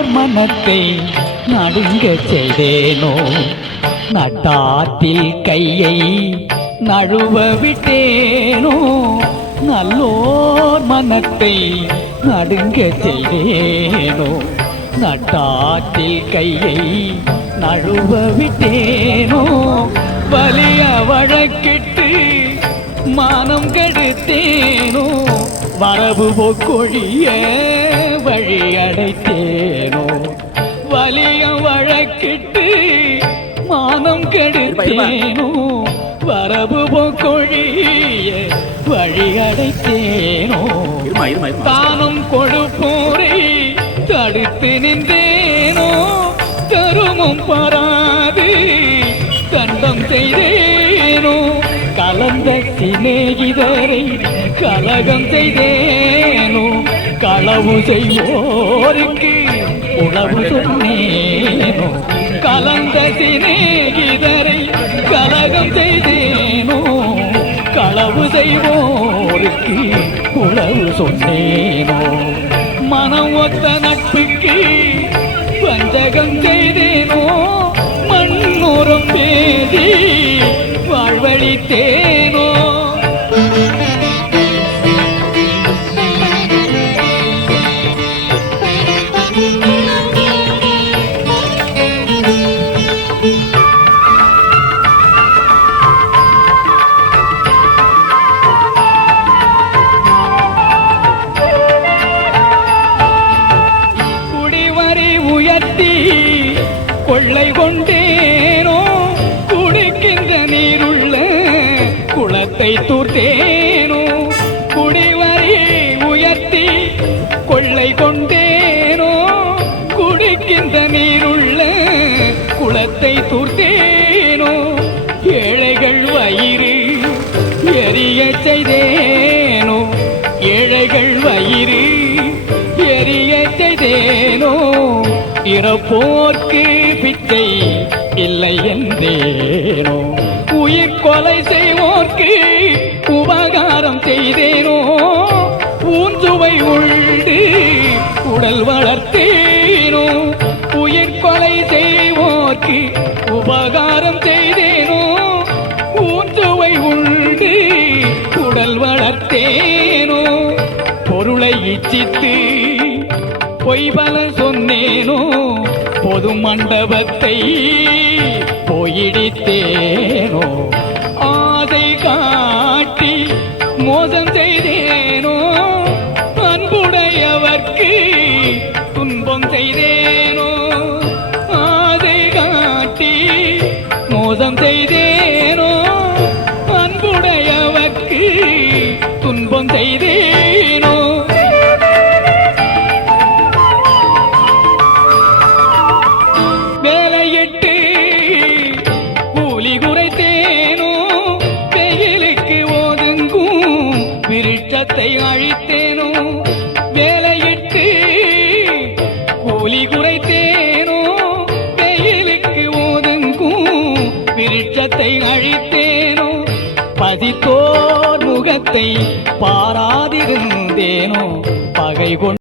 ஓர் மனத்தை நடுங்க செய்தேனோ? நட்டாற்றில் கையை நழுவ விட்டேனோ? நல்லோர் மனத்தை நடுங்க செய்தேனோ? நட்டாற்றில் கையை நழுவ விட்டேனோ? வலிய வழக்கிட்டு மானம் கெடுத்தேனோ? வரவு போக்கொழிய வழி அடைத்தேன் வழக்கிட்டு மானம் கெடுத்தேனோ? வரவு போக்கொழிய வழி அடைத்தேனோ? இருமா இருமா இருமா. தானும் கொடுப்போரை தடுத்து நின்றேனோ? தருமும் பாராது தண்டம் செய்தேனோ? கலந்த சிநேகிதரை கலகம் செய்தேனோ? களவு செய்வோருக்கு உளவு சொன்னேனோ. கலந்த சிநேகிதரை கலகம் செய்தேனோ. களவு செய்வோருக்கு உளவு சொன்னேனோ. மனம் ஒத்த நட்புக்கு வஞ்சகம் செய்தேனோ. கொண்டேனோ? குடிக்கின்ற நீருள்ள குளத்தை தூர்த்தேனோ? குடிவரை உயர்த்தி கொள்ளை கொண்டேனோ? குடிக்கின்ற நீருள்ள குளத்தை தூர்த்தேனோ? ஏழைகள் வயிறு எரிய செய்தேனோ? ஏழைகள் வயிறு எரிய செய்தேன் இறப்போர்க்கு பிச்சை இல்லை என்றேனோ? உயிர் கொலை செய்வோர்க்கு உபகாரம் செய்தேனோ? பூஞ்சுவை உண்டு உடல் வளர்த்தேனோ? உயிர் கொலை செய்வோர்க்கு உபகாரம் செய்தேனோ? பூஞ்சுவை உண்டு உடல் வளர்த்தேனோ? பொருளை இச்சித்து பொய் பல சொன்னேனோ பொது மண்டபத்தை போயிடித்தேனோ? ஆசை காட்டி மோசம் செய்தேனோ? அன்புடையவர்க்கு துன்பம் செய்தேனோ? ஆசை காட்டி மோசம் செய்தேனோ? அன்புடையவர்க்கு துன்பம் செய்தேன்? விருட்சத்தை அழித்தேனோ? பதித்தோர் முகத்தை பாராதிருந்தேனோ? பகை கொண்டு